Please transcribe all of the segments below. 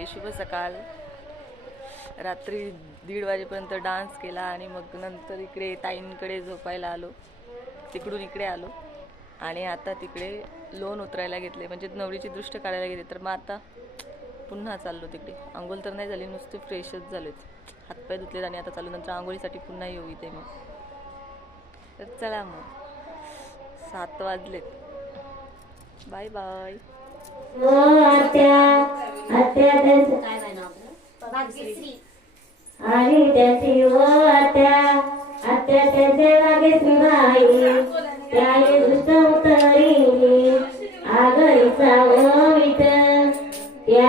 वाजले शुभ सकाळ. रात्री दीड वाजेपर्यंत डान्स केला आणि मग नंतर इकडे ताईंकडे झोपायला आलो. तिकडून इकडे आलो. आणि आता तिकडे लोन उतरायला घेतले. म्हणजे नवरीची दृष्ट काढायला घेतली तर मग आता पुन्हा चाललो तिकडे. आंघोळ तर नाही झाली नुसते फ्रेशच झालेत. हातपाय धुतलेत आणि आता चालू नंतर आंघोळीसाठी पुन्हा येऊ इथे मग. तर चला मग. सात वाजलेत. बाय बाय आणि त्याची हो आत्या आत्या त्यांचे मागेच बाई त्याने दुष्ट उतरली आगरीचा ओ मिठ त्या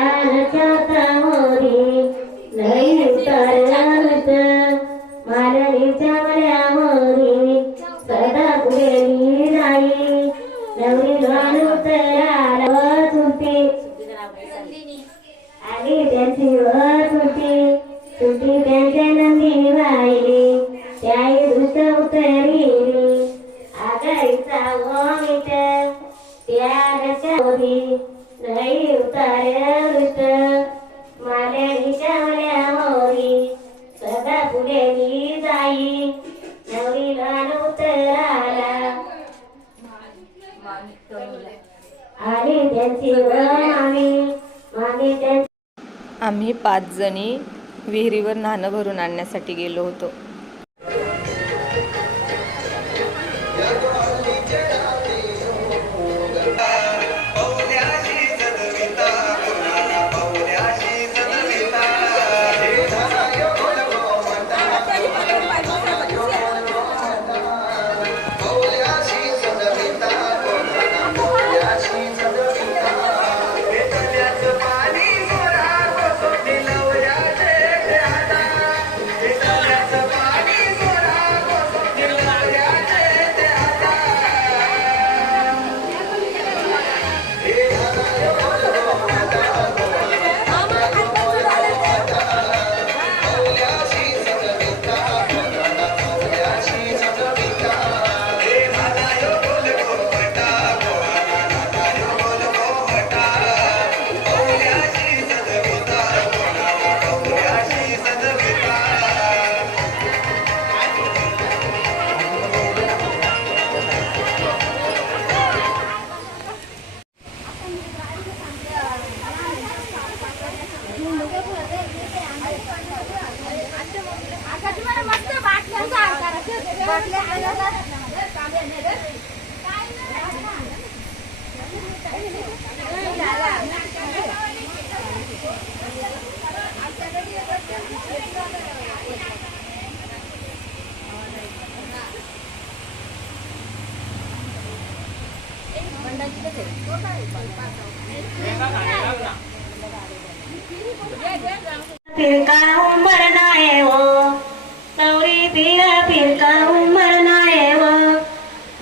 विहिरीवर नाणं भरून आणण्यासाठी गेलो होतो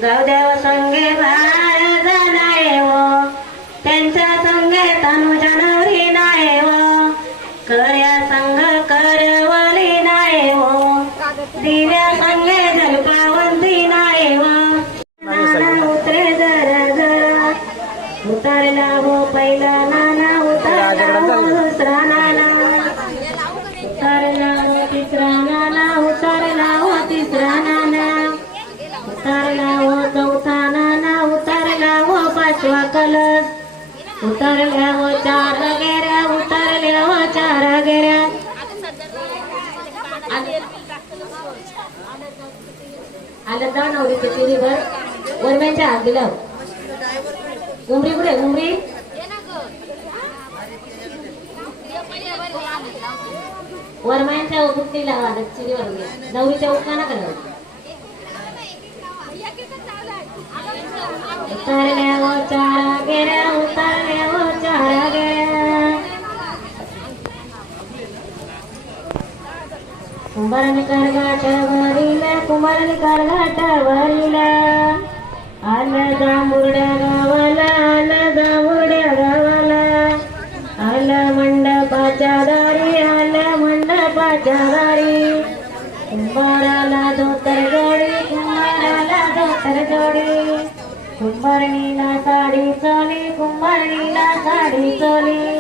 गावदेव संगे आलं जा नवरीचं तिरीवर वरम्यांच्या हात दिलं उमरी कुठे उमरी वरमायांच्या उगती लावा चिरीवर नवरीच्या उकाना करा उतरल्या हो चारा गेऱ्या उतरल्या हो चारा गेऱ्या कुंभाराने कारगाट वरीला कुंभाराने कारगाट वरीला आलं जांभुर्ड्या गावाला आलं जांभुर्ड्या गावाला. आल मंडपाच्या दारी आल मंडपाच्या दारी. कुंभाराला धोतर जोडी कुंभाराला धोतर जोडी. कुंभारणीला साडी चोली कुंभारणीला साडी चोली.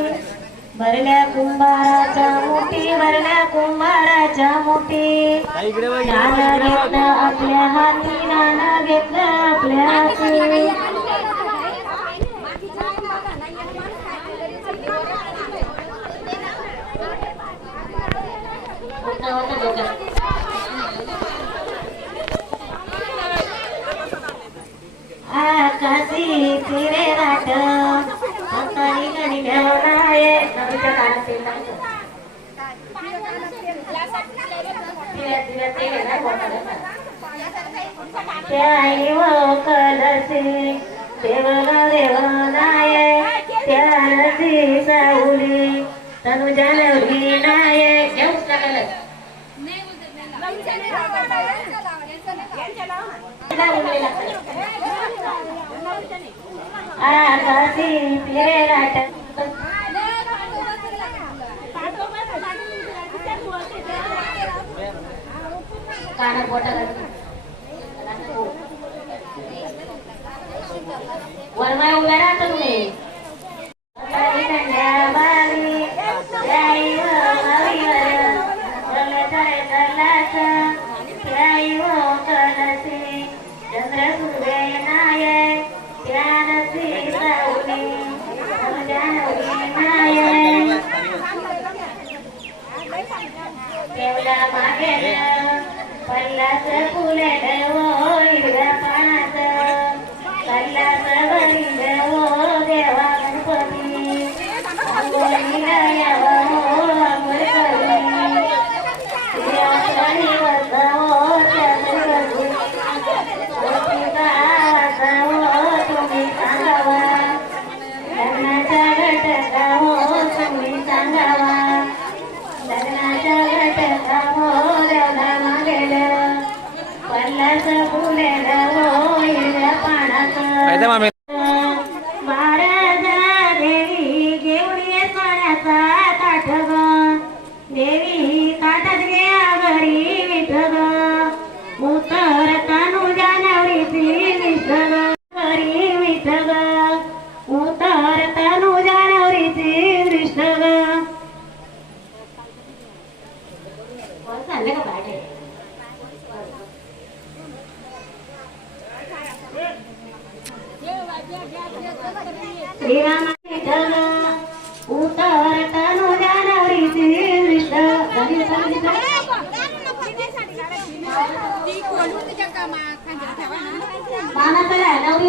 भरल्या कुंभाराच्या मुठी भरल्या कुंभाराच्या मुठी. नाणं घेतलं आपल्या हाती नाणं घेतलं आपल्या हाती. आकाशी फिरे नाट संतानी गणी आहे. नवीच्या काळात तेल लावतो. व कलसी साऊली तनुजा नवरी घेऊच आकाशी फिरे लाट காண போட்டது ஒரு மாதிரி Sẽ 部 मामा चला नवरी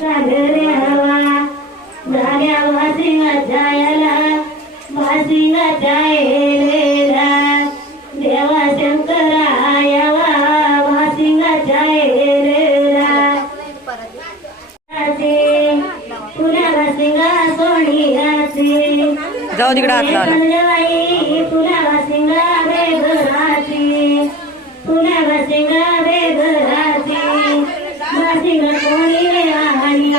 सागरे हवा झाल्या वासिंग जायला वासिंग जायलेला आणि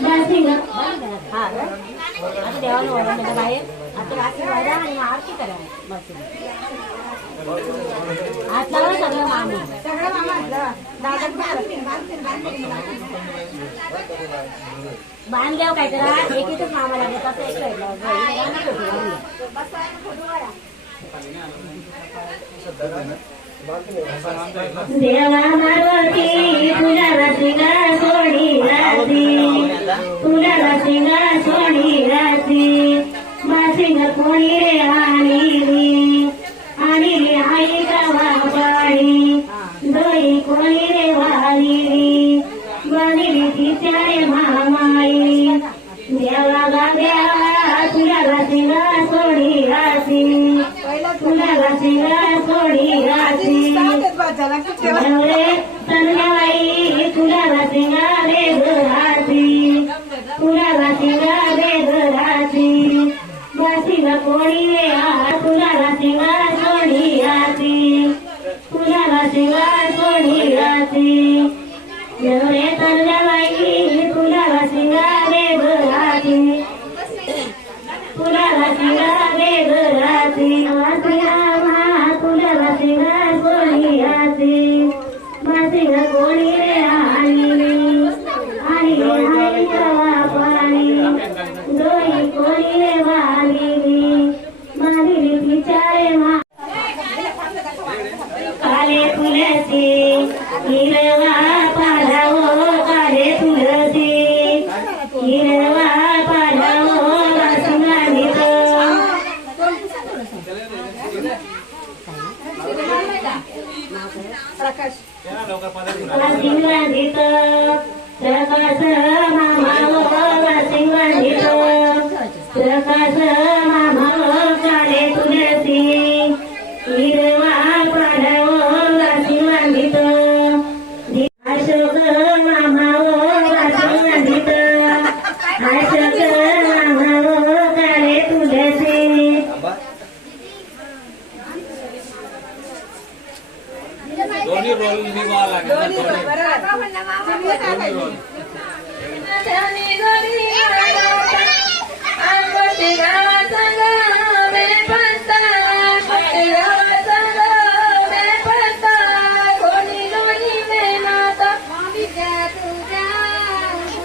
वासिंगा आता देवाला ओरडलं बाहेर आता वासिंग बांधल्यावर काय एक मामा तसं एक देवा मारवती तुझ्या सोडी राती तुझ्या रसिका सोडी राती मासिंग कोणी रे आणि म्हणे आई गावाबाळी दोरी कोणी रे वारी बनली तिच्या रे महामाई देवा गा देवा तुला गासी गा सोडी गासी तुला गासी गा सोडी गासी सिंगंधित प्रकाश मामा सिंगंधित प्रकाश मामा चाले तुझे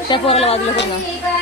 Saya keluar lewat dulu pernah.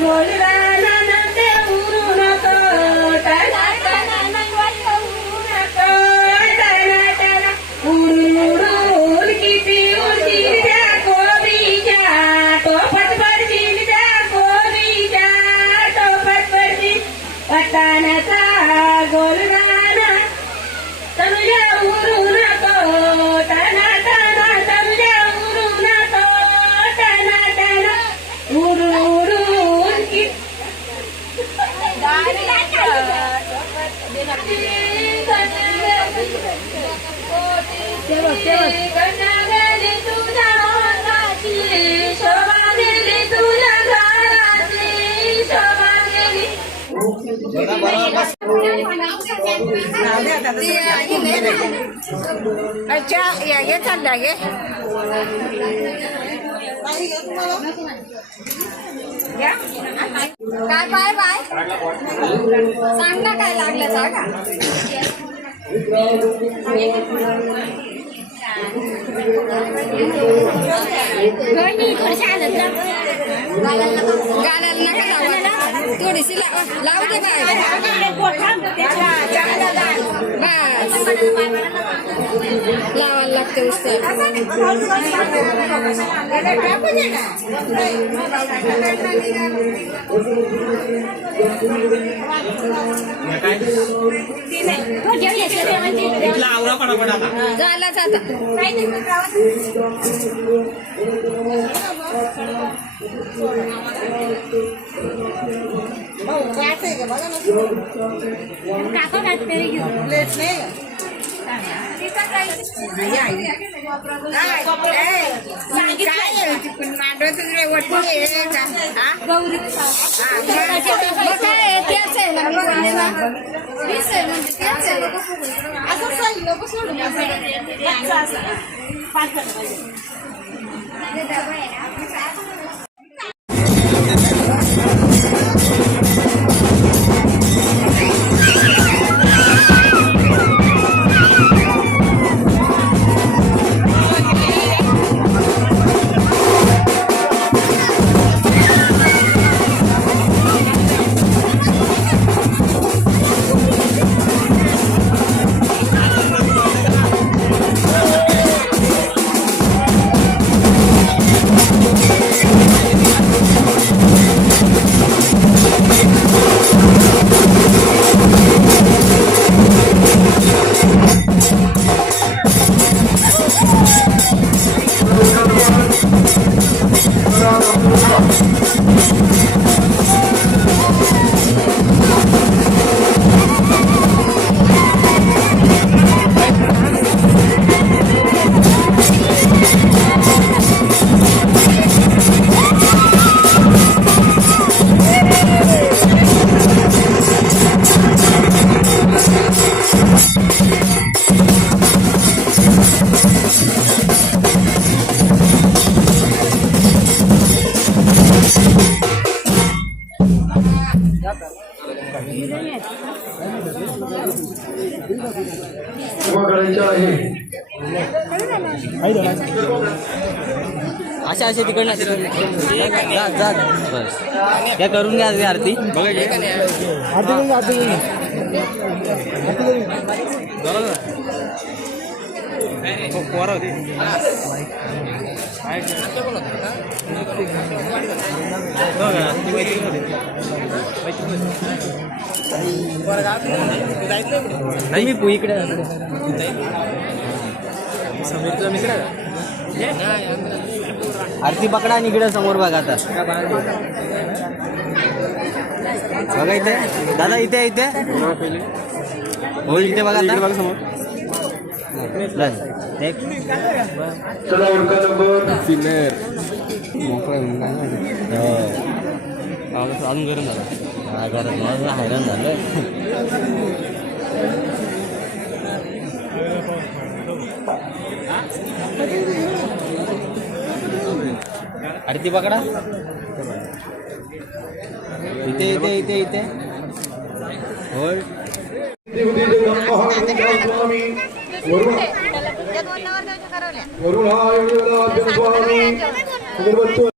गोली अच्छा या हे चाललं हे काय बाय बाय सांग ना काय लागलं सांगा गाड्याला नका लावा थोडीशी लावा लावू दे बाय बस लावायला लागते उस्तर इथला आवरा पटापट आता झालाच आता ಪಾಯ್ತಾರೆ तिकडनं. जा जा बस. या करून घ्या आधी आरती. नाही मी पु- इकडे समीरचा मित्र आरती पकडा आणि इकडे समोर बघा आता. बघा इथे. दादा इथे इथे. हो इथे बघा आता. बघा समोर. हो. अजून गरम झालं. हा गरम. हैराण झालं. आरती पकडा इथे इथे इथे इथे होय तिथून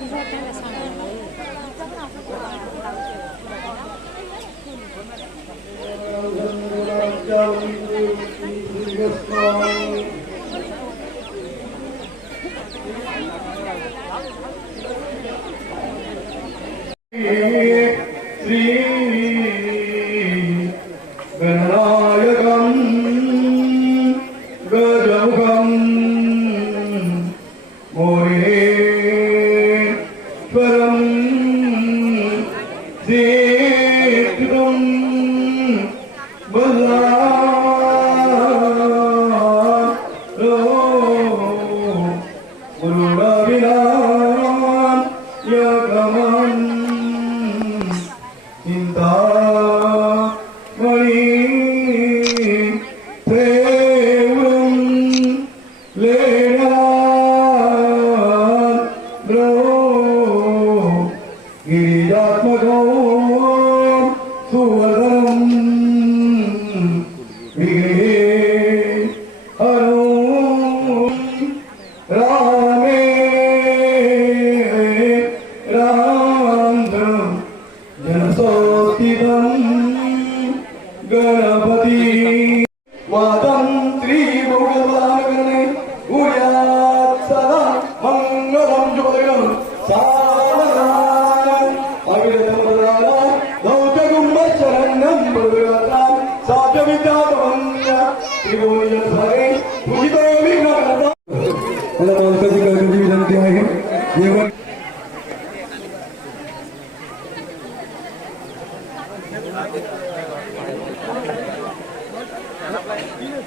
Thank you.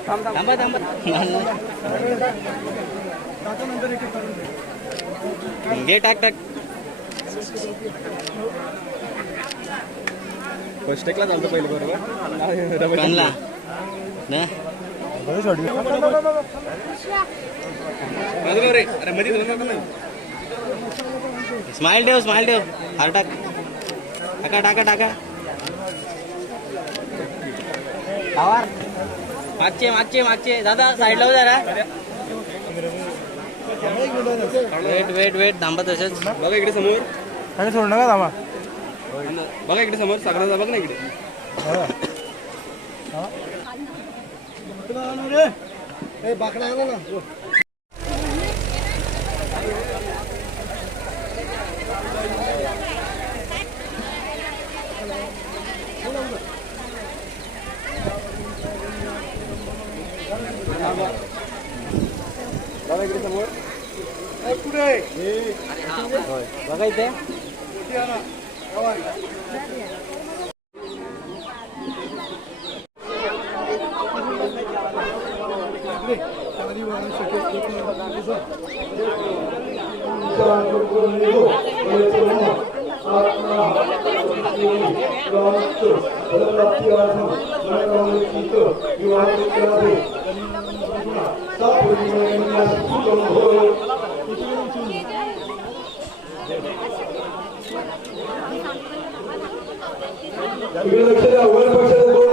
थांबा थांबा टाक टाक फर्स्ट टेकला चालतो पहिले बरोबर? कानला. ना? स्माइल ठेव स्माइल ठेव. हार टाक टाका टाका टाका. मागचे मागचे मागचे. दादा साईडला हो जरा वेट वेट वेट थांबा तसेच. बघा इकडे समोर. आणि सोड नका थांबा. बघा इकडे समोर. सागराचा बघ ना इकडे. बघा. इकडे बघा इथे इकडे लक्ष द्या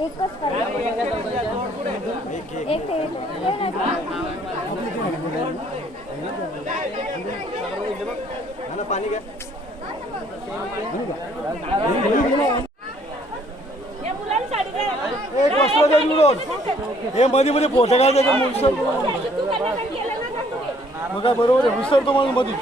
एकच करा एक. पाणी घ्या हे मध्ये मध्ये पोटे काय त्याच्या विसरतो मग काय बरोबर आहे विसरतो माणूसमध्ये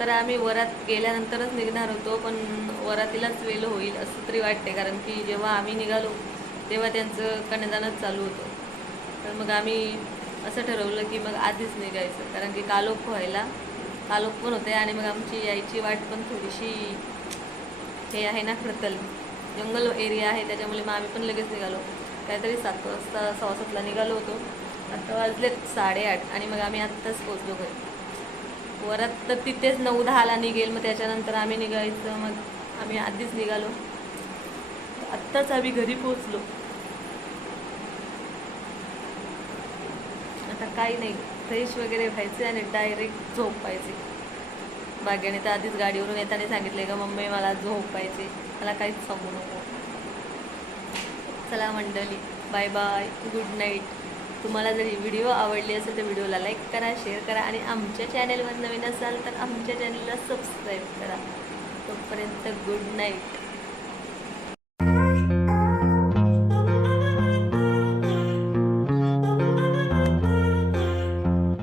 तर आम्ही वरात गेल्यानंतरच निघणार होतो पण वरातीलाच वेळ होईल असं तरी वाटते कारण की जेव्हा आम्ही निघालो तेव्हा त्यांचं कन्यादानच चालू होतं. तर मग आम्ही असं ठरवलं की मग आधीच निघायचं कारण की कालोख व्हायला. कालोख पण होते आणि मग आमची यायची वाट पण थोडीशी हे आहे ना खडतल जंगल एरिया आहे त्याच्यामुळे मग आम्ही पण लगेच निघालो. काहीतरी सात वाजता सहा सातला निघालो होतो. आत्ता वाजलेत साडेआठ आणि मग आम्ही आत्ताच पोचलो घरी. वरात तर तिथेच नऊ दहाला निघेल मग त्याच्यानंतर आम्ही निघायचं मग आम्ही आधीच निघालो. आत्ताच आम्ही घरी पोचलो आता काही नाही फ्रेश वगैरे व्हायचे आणि डायरेक्ट झोपायचे बाग्याने तर आधीच गाडीवरून येताना सांगितले का मम्मी मला झोपायचे मला काहीच सांगू नको. चला मंडळी बाय बाय गुड नाईट तुम्हाला जर व्हिडिओ आवडली असेल तर व्हिडिओला लाईक करा शेअर करा आणि आमच्या चॅनलवर नवीन असाल तर आमच्या चॅनलला सबस्क्राईब करा. तोपर्यंत गुड नाईट